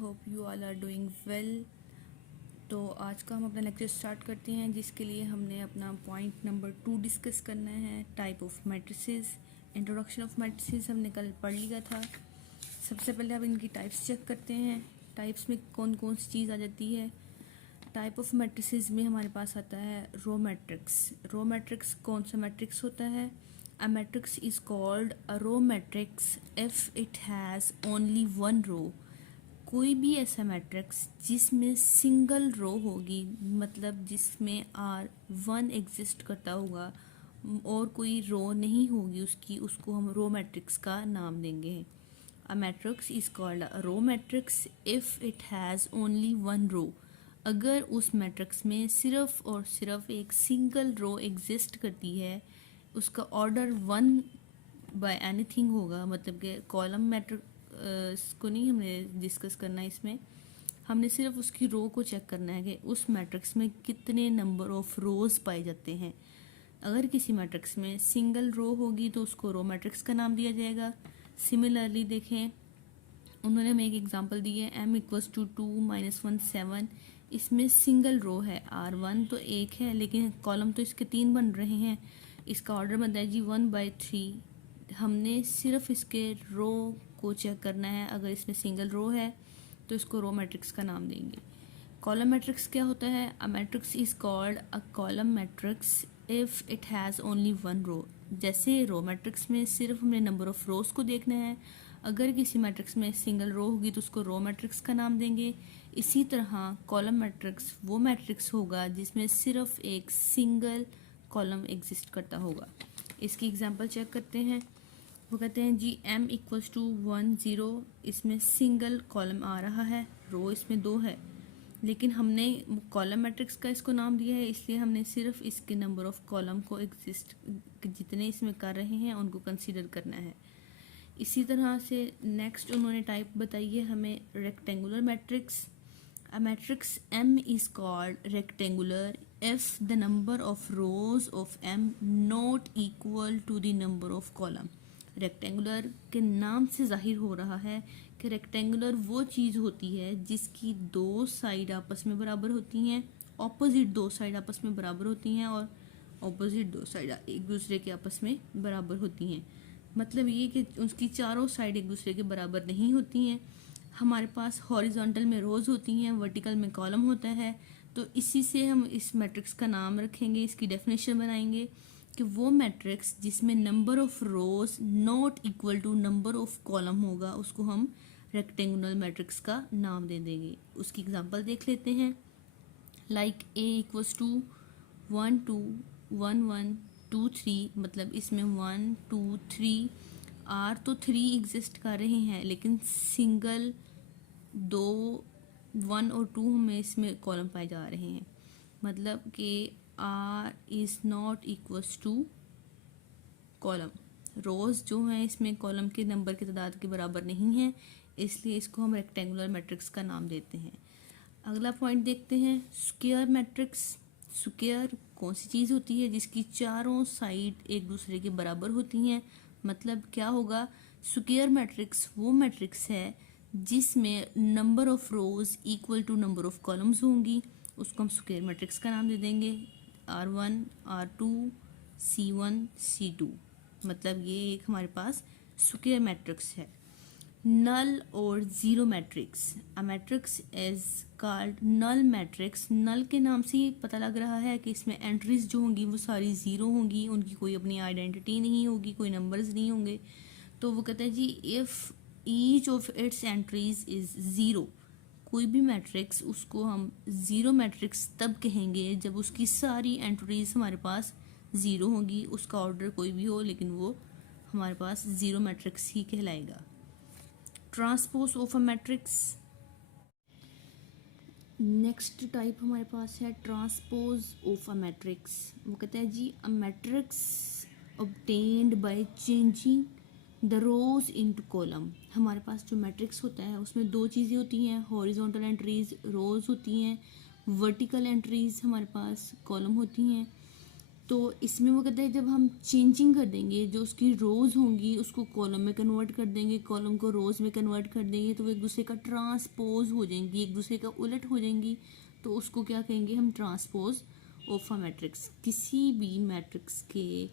Hope you all are doing well. तो आज का हम अपना लेक्चर स्टार्ट करते हैं, जिसके लिए हमने अपना पॉइंट नंबर 2 डिस्कस करना है, type of matrices. Introduction of matrices हमने कल पढ़ लिया था। सबसे पहले अब इनकी टाइप्स चेक करते हैं। टाइप्स में कौन कौन सी चीज़ आ जाती है। टाइप ऑफ मैट्रिसेस में हमारे पास आता है रो मैट्रिक्स। रो मैट्रिक्स कौन सा मैट्रिक्स होता है? A matrix is called a row matrix if it has only one row। कोई भी ऐसा मैट्रिक्स जिसमें सिंगल रो होगी, मतलब जिसमें R1 एग्जिस्ट करता होगा और कोई रो नहीं होगी उसकी, उसको हम रो मैट्रिक्स का नाम देंगे। A matrix is called a row matrix if it has only one row। अगर उस मैट्रिक्स में सिर्फ और सिर्फ एक सिंगल रो एग्जिस्ट करती है, उसका ऑर्डर 1 बाय एनीथिंग होगा, मतलब कि कॉलम मैट्रिक्स को नहीं हमने डिस्कस करना है। इसमें हमने सिर्फ उसकी रो को चेक करना है कि उस मैट्रिक्स में कितने नंबर ऑफ रोज पाए जाते हैं। अगर किसी मैट्रिक्स में सिंगल रो होगी तो उसको रो मैट्रिक्स का नाम दिया जाएगा। सिमिलरली देखें, उन्होंने हमें एक एग्जांपल दी है m = 2 - 1 7। इसमें सिंगल रो है, R1 तो एक है लेकिन कॉलम तो इसके 3 बन रहे हैं। इसका ऑर्डर बनता है जी 1/3। हमने सिर्फ इसके रो को चेक करना है। अगर इसमें सिंगल रो है तो इसको रो मैट्रिक्स का नाम देंगे। कॉलम मैट्रिक्स क्या होता है? A matrix is called a column matrix if it has only one row. जैसे रो मैट्रिक्स में सिर्फ हमने नंबर ऑफ रोज को देखना है, अगर किसी मैट्रिक्स में सिंगल रो होगी तो उसको रो मैट्रिक्स का नाम देंगे। इसी तरह कॉलम मैट्रिक्स वो मैट्रिक्स होगा जिसमें सिर्फ एक सिंगल कॉलम एग्जिस्ट करता होगा। इसकी एग्जांपल चेक करते हैं। वो कहते हैं जी m = 1 0। इसमें सिंगल कॉलम आ रहा है, रो इसमें 2 है, लेकिन हमने कॉलम मैट्रिक्स का इसको नाम दिया है, इसलिए हमने सिर्फ इसके नंबर ऑफ कॉलम को एग्जिस्ट जितने इसमें कर रहे हैं उनको कंसीडर करना है। इसी तरह से नेक्स्ट उन्होंने टाइप बताई है हमें rectangular matrix. A matrix M is called rectangular if the number of rows of M not equal to the number of column। Rectangular के नाम से जाहिर हो रहा है कि रेक्टेंगुलर वो चीज़ होती है जिसकी दो साइड आपस में बराबर होती हैं, ऑपोजिट दो साइड आपस में बराबर होती हैं और ऑपोजिट दो साइड एक दूसरे के आपस में बराबर होती हैं। मतलब ये कि उसकी चारों साइड एक दूसरे के बराबर नहीं होती हैं। हमारे पास हॉरिजॉन्टल में रोज होती हैं, वर्टिकल में कॉलम होता है। तो इसी से हम इस मैट्रिक्स का नाम रखेंगे, इसकी डेफिनेशन बनाएंगे कि वो मैट्रिक्स जिसमें number of rows not equal to number of column होगा उसको हम रेक्टेंगुलर मैट्रिक्स का नाम दे देंगे। उसकी एग्जांपल देख लेते हैं। लाइक A = 1 2 1 1 2 3, मतलब इसमें 1 2 3 R तो 3 एग्जिस्ट कर रहे हैं, लेकिन सिंगल 2 1 और 2 में इसमें कॉलम पाए जा रहे हैं। मतलब कि R is not equals to column. Rows जो हैं इसमें कॉलम के नंबर की तादाद के बराबर नहीं है, इसलिए इसको हम रेक्टेंगुलर मैट्रिक्स का नाम देते हैं। अगला पॉइंट देखते हैं, स्क्वायर मैट्रिक्स। स्क्वायर कौन सी चीज़ होती है जिसकी चारों साइड एक दूसरे के बराबर होती हैं? मतलब क्या होगा? स्क्वायर मैट्रिक्स वो मैट्रिक्स है जिसमें number of rows equal to number of columns होंगी, उसको हम स्क्वायर मैट्रिक्स का नाम दे देंगे। R1 R2 C1 C2, मतलब ये एक हमारे पास स्क्वायर मैट्रिक्स है। नल और zero matrix. A matrix is called null matrix. Null के नाम से ही पता लग रहा है कि इसमें एंट्रीज जो होंगी वो सारी ज़ीरो होंगी, उनकी कोई अपनी आइडेंटिटी नहीं होगी, कोई नंबर्स नहीं होंगे। तो वो कहते हैं जी if each of its entries is zero. कोई भी मैट्रिक्स उसको हम ज़ीरो मैट्रिक्स तब कहेंगे जब उसकी सारी एंट्रीज हमारे पास ज़ीरो होंगी, उसका ऑर्डर कोई भी हो लेकिन वो हमारे पास ज़ीरो मैट्रिक्स ही कहलाएगा। Transpose of a matrix. Next type हमारे पास है ट्रांसपोज ऑफ अ मैट्रिक्स। वो कहते हैं जी a matrix obtained by changing the rows into column. हमारे पास जो मैट्रिक्स होता है उसमें दो चीज़ें होती हैं, हॉरिजॉन्टल एंट्रीज रोज होती हैं, वर्टिकल एंट्रीज हमारे पास कॉलम होती हैं। तो इसमें वो कहता है जब हम चेंजिंग कर देंगे, जो उसकी रोज़ होंगी उसको कॉलम में कन्वर्ट कर देंगे, कॉलम को रोज़ में कन्वर्ट कर देंगे, तो वो एक दूसरे का ट्रांसपोज हो जाएंगी, एक दूसरे का उलट हो जाएंगी, तो उसको क्या कहेंगे हम, ट्रांसपोज ऑफ अ मैट्रिक्स। किसी भी मैट्रिक्स के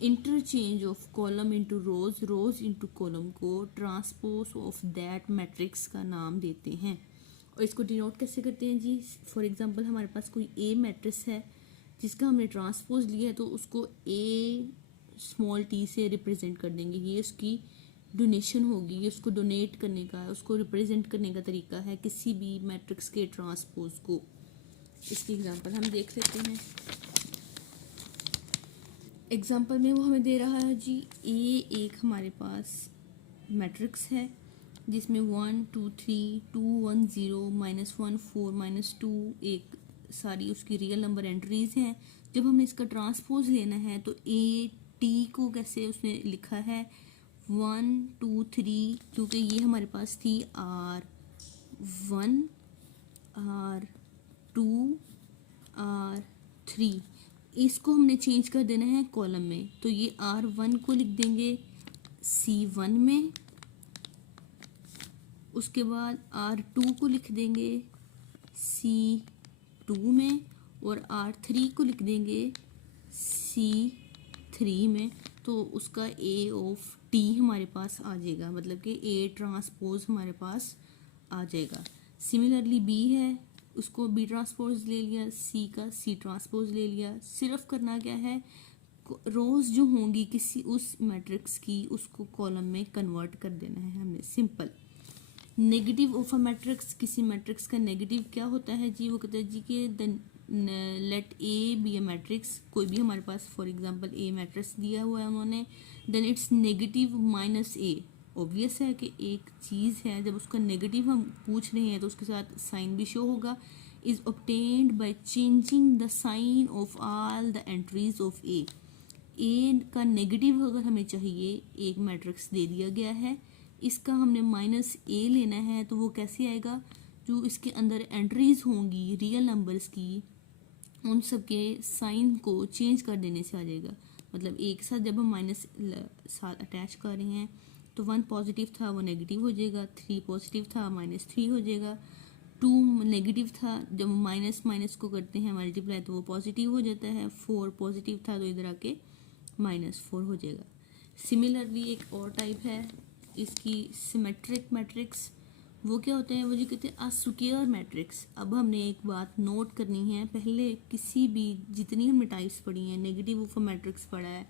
interchange of column into rows, rows into column को ट्रांसपोज ऑफ दैट मैट्रिक्स का नाम देते हैं। और इसको डिनोट कैसे करते हैं जी? फॉर एग्जांपल हमारे पास कोई ए मैट्रिक्स है जिसका हमने ट्रांसपोज लिया है, तो उसको ए स्मॉल टी से रिप्रेजेंट कर देंगे। ये उसकी डोनेशन होगी, ये उसको डोनेट करने का, उसको रिप्रेजेंट करने का तरीका है किसी भी मैट्रिक्स के ट्रांसपोज को। इसकी एग्जांपल हम देख लेते हैं। एग्जांपल में वो हमें दे रहा है जी, ए एक हमारे पास मैट्रिक्स है जिसमें 1 2 3 2 1 0 -1 4 -2 एक सारी उसकी रियल नंबर एंट्रीज हैं। जब हमने इसका ट्रांसपोज लेना है तो ए टी को कैसे उसने लिखा है 1 2 3, क्योंकि ये हमारे पास थी R1 R2 R3, इसको हमने चेंज कर देना है कॉलम में, तो ये R1 को लिख देंगे C1 में, उसके बाद R2 को लिख देंगे C2 में, और R3 को लिख देंगे C3 में। तो उसका A ऑफ T हमारे पास आ जाएगा, मतलब कि A ट्रांसपोज हमारे पास आ जाएगा। सिमिलरली B है, उसको B ट्रांसपोज ले लिया, C का C ट्रांसपोज ले लिया। सिर्फ करना क्या है, रोज जो होंगी किसी उस मैट्रिक्स की उसको कॉलम में कन्वर्ट कर देना है हमने, simple. Negative of a matrix, किसी मैट्रिक्स का नेगेटिव क्या होता है जी? वो कहते हैं जी कि let A be a matrix, कोई भी हमारे पास फॉर एग्जांपल ए मैट्रिक्स दिया हुआ है उन्होंने, then it's negative minus A. Obvious है कि एक चीज़ है जब उसका नेगेटिव हम पूछ रहे हैं तो उसके साथ साइन भी शो होगा। Is obtained by changing the sign of all the entries of A. A का नेगेटिव अगर हमें चाहिए, एक मैट्रिक्स दे दिया गया है, इसका हमने माइनस ए लेना है, तो वो कैसे आएगा? जो इसके अंदर एंट्रीज होंगी रियल नंबर्स की, उन सब के साइन को चेंज कर देने से आ जाएगा। मतलब एक साथ जब हम माइनस साथ अटैच कर रहे हैं तो 1 पॉजिटिव था वो नेगेटिव हो जाएगा, 3 पॉजिटिव था -3 हो जाएगा, 2 नेगेटिव था जब माइनस माइनस को करते हैं मल्टीप्लाई तो वो पॉजिटिव हो जाता है, 4 पॉजिटिव था तो इधर आके -4 हो जाएगा। सिमिलरली एक और टाइप है इसकी, सिमेट्रिक मैट्रिक्स। वो क्या होते हैं? वो जो कहते हैं अस्क्वायर मैट्रिक्स। अब हमने एक बात नोट करनी है, पहले किसी भी जितनी हमने टाइप्स पढ़ी हैं, नेगेटिव ऑफ अ मैट्रिक्स पढ़ा है,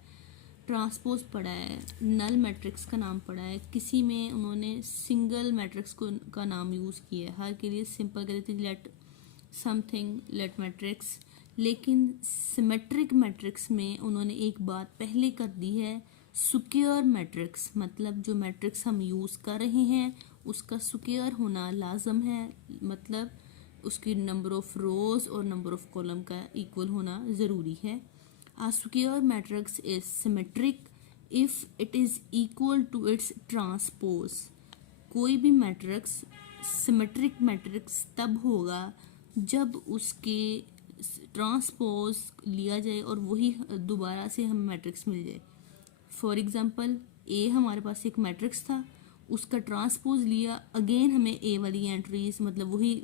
ट्रांसपोज पढ़ा है, नल मैट्रिक्स का नाम पढ़ा है, किसी में उन्होंने सिंगल मैट्रिक्स को का नाम यूज़ किया है, हर के लिए सिंपल कहते थे लेट समथिंग, लेट मैट्रिक्स। लेकिन सिमेट्रिक मैट्रिक्स में उन्होंने एक बात पहले कर दी है, स्क्वायर मैट्रिक्स, मतलब जो मैट्रिक्स हम यूज़ कर रहे हैं उसका स्क्वायर होना लाजम है, मतलब उसकी नंबर ऑफ रोज और नंबर ऑफ कॉलम का इक्वल होना ज़रूरी है। A square matrix is symmetric if it is equal to its transpose. कोई भी मैट्रिक्स सिमेट्रिक मैट्रिक्स तब होगा जब उसके ट्रांसपोज लिया जाए और वही दोबारा से हमें मैट्रिक्स मिल जाए। फॉर एग्जांपल ए हमारे पास एक मैट्रिक्स था, उसका ट्रांसपोज लिया, अगेन हमें ए वाली एंट्रीज मतलब वही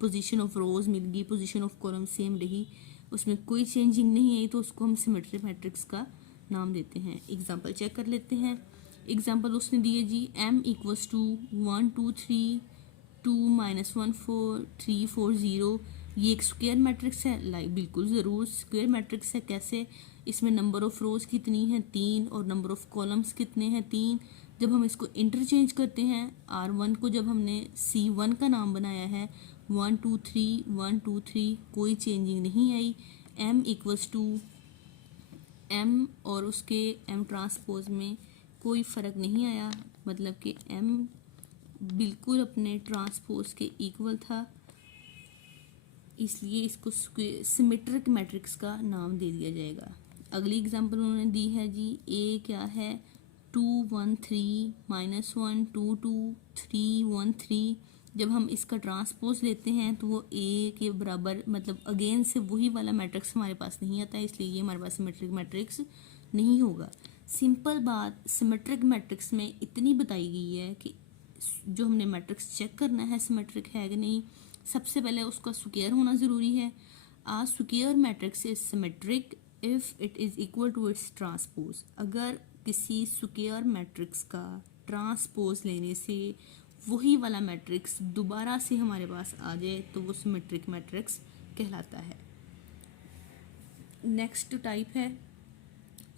पोजीशन ऑफ रोज मिल गई, पोजीशन ऑफ कॉलम सेम रही, उसमें कोई चेंजिंग नहीं आई, तो उसको हम सिमेट्रिक मैट्रिक्स का नाम देते हैं। एग्जांपल चेक कर लेते हैं। एग्जांपल उसने दिए जी m इक्वल्स टू 1 2 3 2 -1 4 3 4 0। ये एक स्क्वायर मैट्रिक्स है, लाइक बिल्कुल ज़रूर स्क्वायर मैट्रिक्स है। कैसे? इसमें नंबर ऑफ रोज कितनी है 3 और नंबर ऑफ कॉलम्स कितने हैं 3। जब हम इसको इंटरचेंज करते हैं, R1 को जब हमने C1 का नाम बनाया है, 1 2 3 1 2 3 कोई चेंजिंग नहीं आई। m इक्वल्स टू m और उसके m ट्रांसपोज में कोई फ़र्क नहीं आया, मतलब कि m बिल्कुल अपने ट्रांसपोज के इक्वल था, इसलिए इसको सिमेट्रिक मैट्रिक्स का नाम दे दिया जाएगा। अगली एग्जांपल उन्होंने दी है जी, a क्या है 2 1 3 -1 2 2 3 1 3। जब हम इसका ट्रांसपोज लेते हैं तो वो ए के बराबर मतलब अगेन से वही वाला मैट्रिक्स हमारे पास नहीं आता है, इसलिए ये हमारे पास सिमेट्रिक मैट्रिक्स नहीं होगा। सिंपल बात सिमेट्रिक मैट्रिक्स में इतनी बताई गई है कि जो हमने मैट्रिक्स चेक करना है सिमेट्रिक है कि नहीं, सबसे पहले उसका स्क्वायर होना ज़रूरी है। A square matrix is symmetric if it is equal to its transpose. अगर किसी स्क्वायर मैट्रिक्स का ट्रांसपोज लेने से वही वाला मैट्रिक्स दोबारा से हमारे पास आ जाए तो वो सिमेट्रिक मैट्रिक्स कहलाता है। नेक्स्ट टाइप है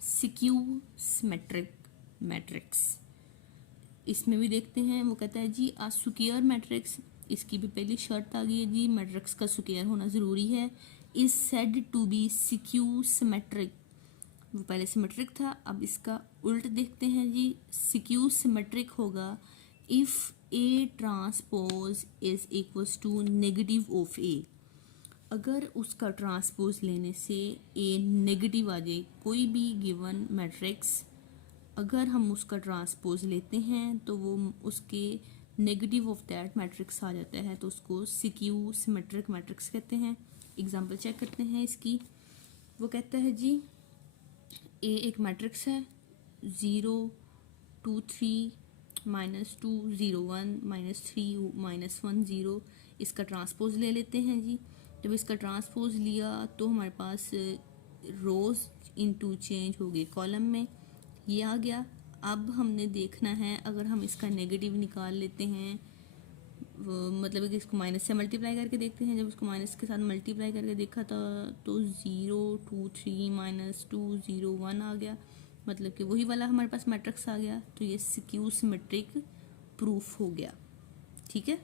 स्क्यू सिमेट्रिक मैट्रिक्स। इसमें भी देखते हैं, वो कहता है जी आ स्क्वायर मैट्रिक्स, इसकी भी पहली शर्त आ गई है जी, मैट्रिक्स का स्क्वायर होना ज़रूरी है। Is said to be skew symmetric. वो पहले सिमेट्रिक था, अब इसका उल्ट देखते हैं जी। स्क्यू सिमेट्रिक होगा if A transpose is equals to negative of A. अगर उसका ट्रांसपोज लेने से ए नेगेटिव आ जाए, कोई भी गिवन मैट्रिक्स अगर हम उसका ट्रांसपोज लेते हैं तो वो उसके नेगेटिव ऑफ दैट मैट्रिक्स आ जाता है, तो उसको स्क्यू सिमेट्रिक मैट्रिक्स कहते हैं। एग्जांपल चेक करते हैं इसकी। वो कहता है जी ए एक मैट्रिक्स है 0 2 3 -2 0 1 -3 -1 0। इसका ट्रांसपोज ले लेते हैं जी। जब इसका ट्रांसपोज लिया तो हमारे पास रोज इनटू चेंज हो गए कॉलम में, ये आ गया। अब हमने देखना है अगर हम इसका नेगेटिव निकाल लेते हैं, मतलब कि इसको माइनस से मल्टीप्लाई करके देखते हैं। जब इसको माइनस के साथ मल्टीप्लाई करके देखा था तो 0 2 3 -2 0 1 आ गया, मतलब कि वही वाला हमारे पास मैट्रिक्स आ गया। तो ये स्क्यू सिमेट्रिक प्रूफ हो गया। ठीक है।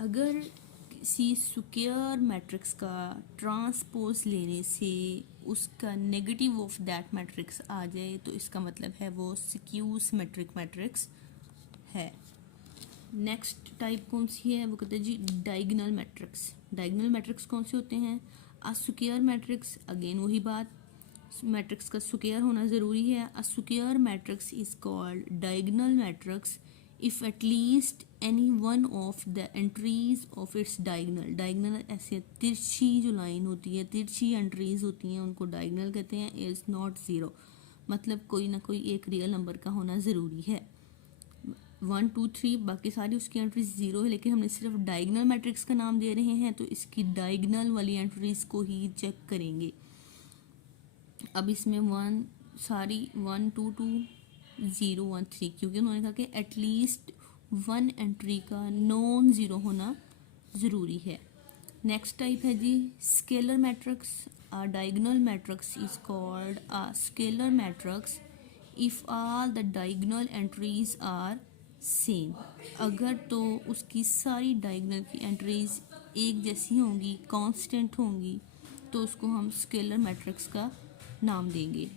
अगर किसी स्क्वायर मैट्रिक्स का ट्रांसपोज लेने से उसका नेगेटिव ऑफ दैट मैट्रिक्स आ जाए तो इसका मतलब है वो स्क्यू सिमेट्रिक मैट्रिक्स है। नेक्स्ट टाइप कौन सी है, वो कहते हैं जी डायगोनल मैट्रिक्स। डायगोनल मैट्रिक्स कौन से होते हैं, अ स्क्वायर मैट्रिक्स, अगेन वही बात, मैट्रिक्स का स्क्वायर होना ज़रूरी है। अ square matrix is called diagonal matrix if at least any one of the entries of its diagonal. Diagonal ऐसे तिरछी जो लाइन होती है, तिरछी एंट्रीज होती हैं, उनको डायगोनल कहते हैं। इज नॉट ज़ीरो, मतलब कोई ना कोई एक रियल नंबर का होना ज़रूरी है। 1 2 3 बाकी सारी उसकी एंट्रीज ज़ीरो है, लेकिन हमने सिर्फ डायगोनल मैट्रिक्स का नाम दे रहे हैं तो इसकी डायगोनल वाली एंट्रीज को ही चेक करेंगे। अब इसमें 1 2 2 0 1 3, क्योंकि उन्होंने कहा कि एटलीस्ट 1 एंट्री का नॉन ज़ीरो होना ज़रूरी है। नेक्स्ट टाइप है जी scalar matrix. A diagonal matrix is called a scalar matrix if all the diagonal entries are same. अगर तो उसकी सारी डायगोनल की एंट्रीज एक जैसी होंगी, कांस्टेंट होंगी, तो उसको हम स्केलर मैट्रिक्स का नाम देंगे।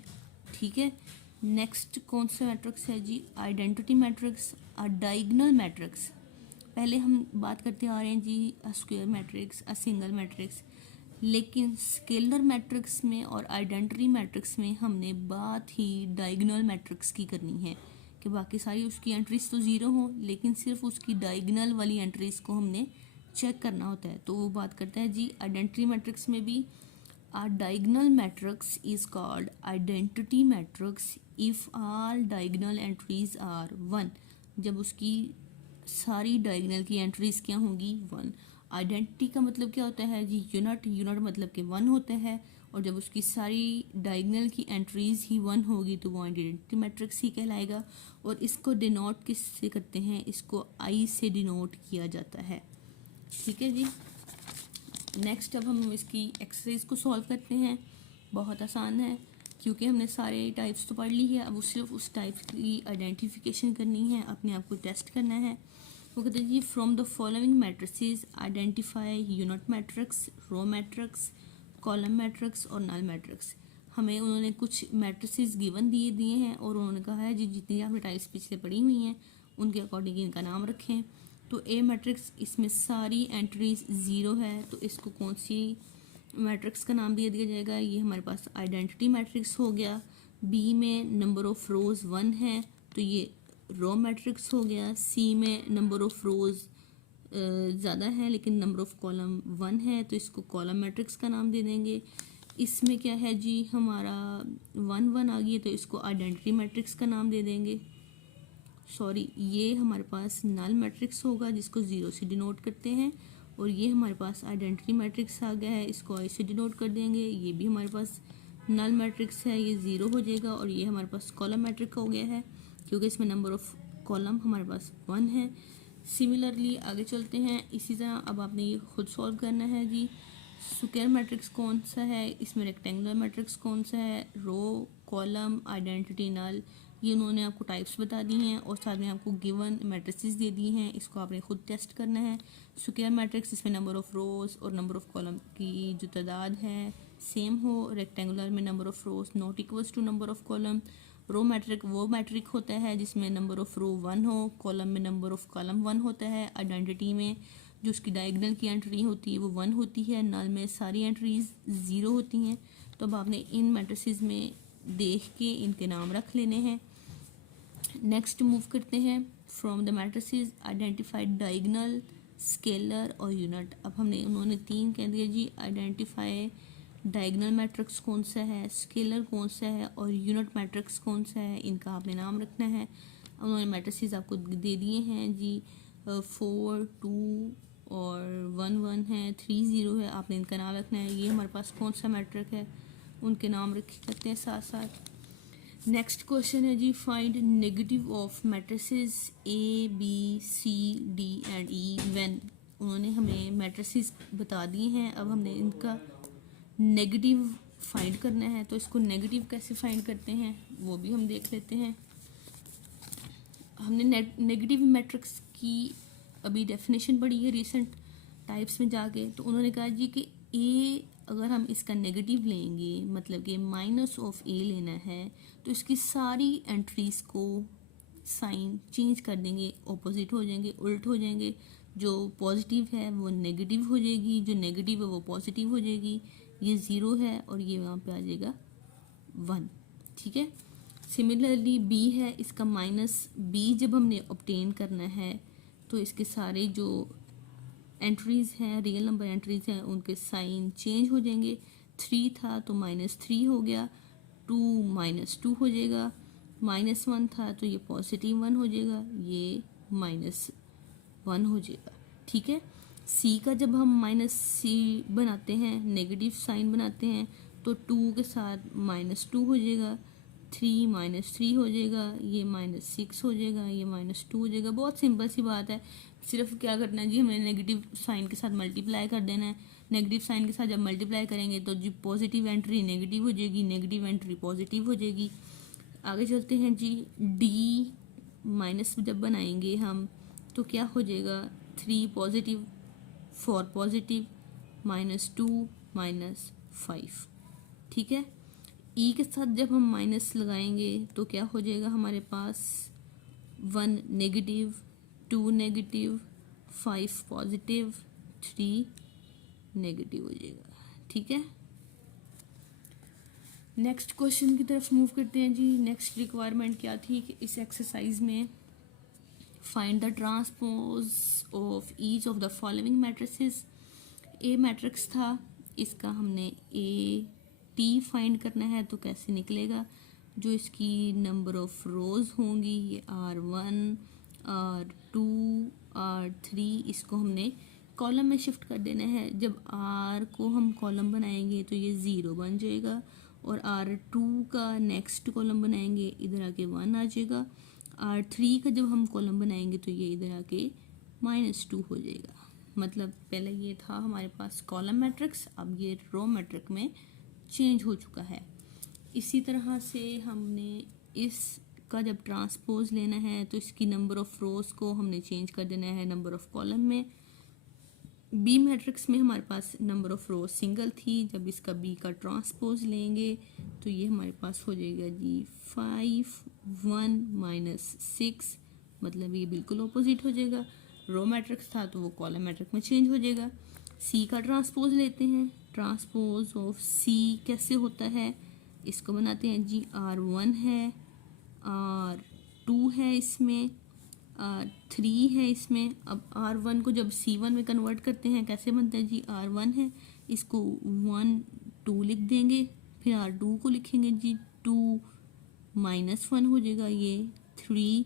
ठीक है। नेक्स्ट कौन सा मैट्रिक्स है जी identity matrix. A diagonal matrix, पहले हम बात करते आ रहे हैं जी a square matrix, a single matrix, लेकिन स्केलर मैट्रिक्स में और आइडेंटिटी मैट्रिक्स में हमने बात ही डायगोनल मैट्रिक्स की करनी है कि बाकी सारी उसकी एंट्रीज तो ज़ीरो हो, लेकिन सिर्फ उसकी डायगोनल वाली एंट्रीज को हमने चेक करना होता है। तो वो बात करता है जी आइडेंटिटी मैट्रिक्स में भी a diagonal matrix is called identity matrix if all diagonal entries are 1। जब उसकी सारी डायगोनल की एंट्रीज क्या होंगी 1। आइडेंटिटी का मतलब क्या होता है जी यूनिट, यूनिट मतलब कि 1 होता है, और जब उसकी सारी डायगोनल की एंट्रीज ही 1 होगी तो वो आइडेंटिटी मैट्रिक्स ही कहलाएगा। और इसको डिनोट किस से करते हैं, इसको आई से डिनोट किया जाता है। ठीक है जी। नेक्स्ट अब हम इसकी एक्सरसाइज को सॉल्व करते हैं। बहुत आसान है क्योंकि हमने सारे टाइप्स तो पढ़ ली है, अब वो सिर्फ उस टाइप की आइडेंटिफिकेशन करनी है, अपने आप को टेस्ट करना है। वो कहते हैं जी from the following matrices identify unit matrix, row matrix, column matrix और नल मैट्रिक्स। हमें उन्होंने कुछ मैट्रिसेस गिवन दिए हैं और उन्होंने कहा है जी जितनी आपने टाइप्स पिछले पढ़ी हुई हैं उनके अकॉर्डिंग इनका नाम रखें। तो ए मैट्रिक्स, इसमें सारी एंट्रीज ज़ीरो है, तो इसको कौन सी मैट्रिक्स का नाम दिया जाएगा, ये हमारे पास आइडेंटिटी मैट्रिक्स हो गया। बी में नंबर ऑफ रोज 1 है तो ये रो मैट्रिक्स हो गया। सी में नंबर ऑफ रोज ज़्यादा है लेकिन नंबर ऑफ़ कॉलम 1 है, तो इसको कॉलम मैट्रिक्स का नाम दे देंगे। इसमें क्या है जी, हमारा 1 1 आ गई है, तो इसको आइडेंटिटी मैट्रिक्स का नाम दे देंगे। सॉरी, ये हमारे पास नल मैट्रिक्स होगा जिसको 0 से डिनोट करते हैं, और ये हमारे पास आइडेंटिटी मैट्रिक्स आ गया है, इसको आई से डिनोट कर देंगे। ये भी हमारे पास नल मैट्रिक्स है, ये 0 हो जाएगा, और ये हमारे पास कॉलम मैट्रिक हो गया है क्योंकि इसमें नंबर ऑफ़ कॉलम हमारे पास 1 है। सिमिलरली आगे चलते हैं, इसी तरह अब आपने ये खुद सॉल्व करना है जी। स्क्वायर मैट्रिक्स कौन सा है, इसमें रेक्टेंगुलर मैट्रिक्स कौन सा है, रो, कॉलम, आइडेंटिटी, नल, ये उन्होंने आपको टाइप्स बता दी हैं और साथ में आपको गिवन मैट्रिसेस दे दी हैं। इसको आपने खुद टेस्ट करना है। स्क्वायर मैट्रिक्स, इसमें नंबर ऑफ़ रोज और नंबर ऑफ़ कॉलम की जो तादाद है सेम हो। रेक्टेंगुलर में number of rows not equals to number of column. Row matrix वो मैट्रिक होता है जिसमें नंबर ऑफ़ रो 1 हो, कॉलम में नंबर ऑफ़ कॉलम 1 होता है। आइडेंटिटी में जो उसकी डायगोनल की एंट्री होती है वो 1 होती है। नल में सारी एंट्रीज 0 होती हैं। तो अब आपने इन मैट्रिसेस में देख के इनके नाम रख लेने हैं। नेक्स्ट मूव करते हैं, from the matrices identified diagonal, scalar और यूनिट। अब हमने उन्होंने 3 कह दिया जी। आइडेंटिफाई डायगोनल मैट्रिक्स कौन सा है, स्केलर कौन सा है और यूनिट मैट्रिक्स कौन सा है, इनका आपने नाम रखना है। उन्होंने मैट्रिसेस आपको दे दिए हैं जी, 4 2 और 1 1 है, 3 0 है, आपने इनका नाम रखना है। ये हमारे पास कौन सा मैट्रिक है, उनके नाम रखे करते हैं साथ साथ। नेक्स्ट क्वेश्चन है जी, find negative of matrices A B C D and E when. उन्होंने हमें मैट्रिसेस बता दिए हैं, अब हमने इनका नेगेटिव फाइंड करना है। तो इसको नेगेटिव कैसे फाइंड करते हैं वो भी हम देख लेते हैं। हमने नेगेटिव मैट्रिक्स की अभी डेफिनेशन पढ़ी है रिसेंट टाइप्स में जाके। तो उन्होंने कहा जी कि ए अगर हम इसका नेगेटिव लेंगे, मतलब कि माइनस ऑफ ए लेना है, तो इसकी सारी एंट्रीज को साइन चेंज कर देंगे, ऑपोजिट हो जाएंगे, उल्ट हो जाएंगे। जो पॉजिटिव है वो नेगेटिव हो जाएगी, जो नेगेटिव है वो पॉजिटिव हो जाएगी। ये 0 है और ये वहाँ पे आ जाएगा 1। ठीक है। सिमिलरली बी है, इसका माइनस बी जब हमने ऑब्टेन करना है तो इसके सारे जो एंट्रीज हैं, रियल नंबर एंट्रीज हैं, उनके साइन चेंज हो जाएंगे। 3 था तो -3 हो गया, 2 -2 हो जाएगा, -1 था तो ये +1 हो जाएगा, ये -1 हो जाएगा। ठीक है। सी का जब हम -c बनाते हैं, नेगेटिव साइन बनाते हैं, तो 2 के साथ -2 हो जाएगा, 3 -3 हो जाएगा, ये -6 हो जाएगा, ये -2 हो जाएगा। बहुत सिंपल सी बात है, सिर्फ क्या करना है जी, हमें नेगेटिव साइन के साथ मल्टीप्लाई कर देना है। नेगेटिव साइन के साथ जब मल्टीप्लाई करेंगे तो जी पॉजिटिव एंट्री नेगेटिव हो जाएगी, नेगेटिव एंट्री पॉजिटिव हो जाएगी। आगे चलते हैं जी, डी माइनस जब बनाएंगे हम तो क्या हो जाएगा, 3 पॉजिटिव, 4 पॉजिटिव, -2 -5। ठीक है। ई के साथ जब हम माइनस लगाएंगे तो क्या हो जाएगा हमारे पास, 1 नेगेटिव, 2 नेगेटिव, 5 पॉजिटिव, 3 नेगेटिव हो जाएगा। ठीक है। नेक्स्ट क्वेश्चन की तरफ मूव करते हैं जी। नेक्स्ट रिक्वायरमेंट क्या थी कि इस एक्सरसाइज में find the transpose of each of the following matrices. A matrix था, इसका हमने ए टी फाइंड करना है, तो कैसे निकलेगा, जो इसकी नंबर ऑफ रोज होंगी ये R1 R2 R3, इसको हमने कॉलम में शिफ्ट कर देना है। जब R को हम कॉलम बनाएंगे तो ये 0 बन जाएगा, और R2 का नेक्स्ट कॉलम बनाएंगे इधर आके 1 आ जाएगा। R3 का जब हम कॉलम बनाएंगे तो ये इधर आके -2 हो जाएगा। मतलब पहले ये था हमारे पास कॉलम मैट्रिक्स, अब ये रो मैट्रिक में चेंज हो चुका है। इसी तरह से हमने इसका जब ट्रांसपोज लेना है तो इसकी नंबर ऑफ रोज को हमने चेंज कर देना है नंबर ऑफ कॉलम में। बी मैट्रिक्स में हमारे पास नंबर ऑफ रोज सिंगल थी, जब इसका बी का ट्रांसपोज लेंगे तो ये हमारे पास हो जाएगा जी 5 1 -6, मतलब ये बिल्कुल ऑपोजिट हो जाएगा। रो मैट्रिक्स था तो वो कॉलम मैट्रिक में चेंज हो जाएगा। सी का ट्रांसपोज लेते हैं। ट्रांसपोज ऑफ सी कैसे होता है, इसको बनाते हैं जी, R1 है, R2 है, इसमें 3 है इसमें। अब R1 को जब C1 में कन्वर्ट करते हैं कैसे बनता है जी, R1 है, इसको 1 2 लिख देंगे, फिर R2 को लिखेंगे जी 2 -1 हो जाएगा, ये 3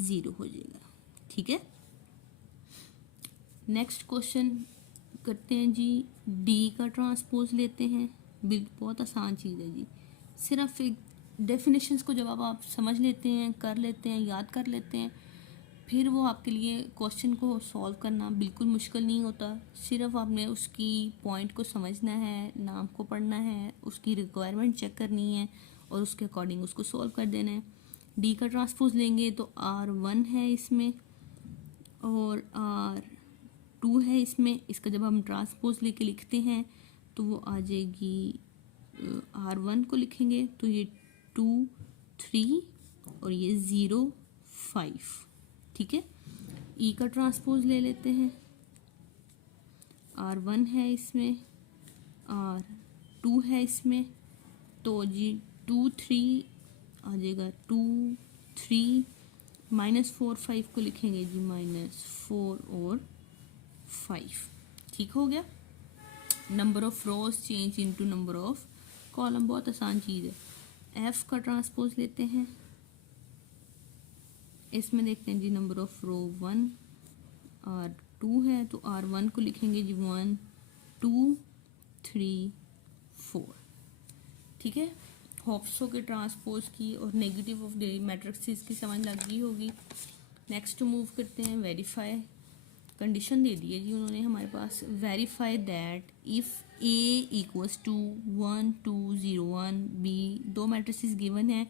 0 हो जाएगा। ठीक है, नेक्स्ट क्वेश्चन करते हैं जी। D का ट्रांसपोज लेते हैं, बहुत आसान चीज़ है जी। सिर्फ एक डेफिनेशंस को जब आप समझ लेते हैं, कर लेते हैं, याद कर लेते हैं, फिर वो आपके लिए क्वेश्चन को सॉल्व करना बिल्कुल मुश्किल नहीं होता। सिर्फ आपने उसकी पॉइंट को समझना है, नाम को पढ़ना है, उसकी रिक्वायरमेंट चेक करनी है और उसके अकॉर्डिंग उसको सॉल्व कर देना है। डी का ट्रांसपोज लेंगे तो R1 है इसमें और R2 है इसमें। इसका जब हम ट्रांसपोज लेके लिखते हैं तो वो आ जाएगी, R1 को लिखेंगे तो ये 2 3 और ये 0 5। ठीक है, ई का ट्रांसपोज ले लेते हैं, R1 है इसमें, R2 है इसमें, तो जी 2 3 आ जाएगा, 2 3 -4 5 को लिखेंगे जी -4 और 5। ठीक हो गया। Number of rose change into number of column, बहुत आसान चीज़ है। एफ का ट्रांसपोज लेते हैं, इसमें देखते हैं जी नंबर ऑफ रो 1 R2 है तो R1 को लिखेंगे जी 1 2 3 4। ठीक है, होप्सो के ट्रांसपोज की और नेगेटिव ऑफ मैट्रिक्स की समझ लग गई होगी। नेक्स्ट मूव करते हैं वेरीफाई। कंडीशन दे दी है जी उन्होंने हमारे पास, verify that if A equals to 1 2 0 1 B, दो मैट्रिसेस गिवन है,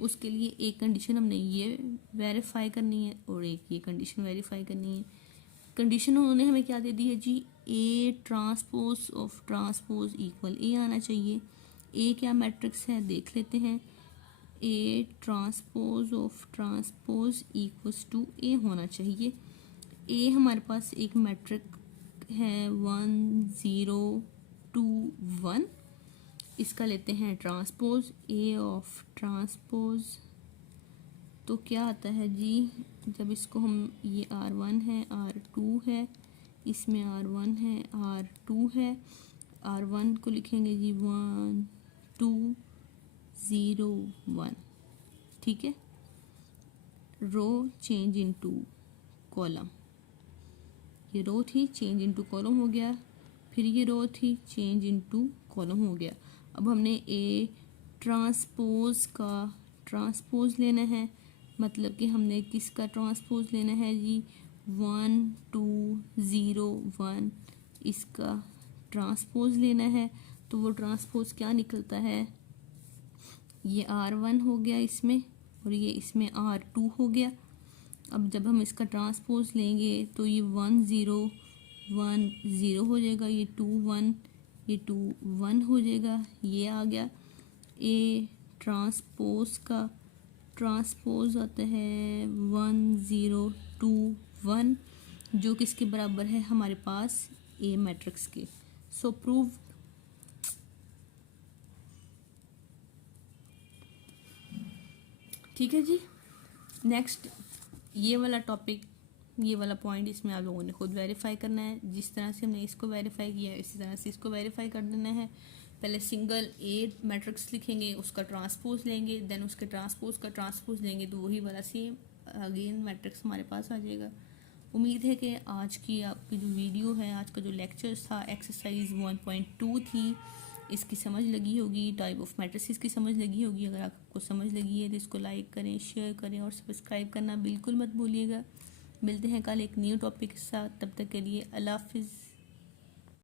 उसके लिए एक कंडीशन हमने ये वेरीफाई करनी है और एक ये कंडीशन वेरीफाई करनी है। कंडीशन उन्होंने हमें क्या दे दी है जी, A transpose of transpose equal A आना चाहिए। A क्या मैट्रिक्स है देख लेते हैं, A transpose of transpose equals to A होना चाहिए। A हमारे पास एक मैट्रिक है 1 0 2 1, इसका लेते हैं ट्रांसपोज, A ऑफ ट्रांसपोज तो क्या आता है जी, जब इसको हम, ये R1 है R2 है, इसमें R1 है R2 है, R1 को लिखेंगे जी 1 2 0 1। ठीक है, रो चेंज इनटू कॉलम, ये रो थी चेंज इनटू कॉलम हो गया, फिर ये रो थी चेंज इनटू कॉलम हो गया। अब हमने A ट्रांसपोज का ट्रांसपोज लेना है, मतलब कि हमने किसका ट्रांसपोज लेना है जी, 1 2 0 1, इसका ट्रांसपोज लेना है। तो वो ट्रांसपोज क्या निकलता है, ये R1 हो गया इसमें और ये इसमें R2 हो गया। अब जब हम इसका ट्रांसपोज लेंगे तो ये 1 0 1 0 हो जाएगा, ये 2 1 ये 2 1 हो जाएगा, ये आ गया। A ट्रांसपोज का ट्रांसपोज आता है 1 0 2 1, जो किसके बराबर है हमारे पास A मैट्रिक्स के। सो प्रूव। ठीक है जी, नेक्स्ट ये वाला टॉपिक, ये वाला पॉइंट इसमें आप लोगों ने खुद वेरीफाई करना है। जिस तरह से हमने इसको वेरीफाई किया इसी तरह से इसको वेरीफाई कर देना है। पहले सिंगल A मैट्रिक्स लिखेंगे, उसका ट्रांसपोज लेंगे, देन उसके ट्रांसपोज का ट्रांसपोज लेंगे तो वही वाला सेम अगेन मैट्रिक्स हमारे पास आ जाएगा। उम्मीद है कि आज की आपकी जो वीडियो है, आज का जो लेक्चर था, एक्सरसाइज 1.2 थी, इसकी समझ लगी होगी, टाइप ऑफ मैट्रिसेस की समझ लगी होगी। अगर आपको समझ लगी है तो इसको लाइक करें, शेयर करें और सब्सक्राइब करना बिल्कुल मत भूलिएगा। मिलते हैं कल एक न्यू टॉपिक के साथ, तब तक के लिए अल्लाह हाफिज़।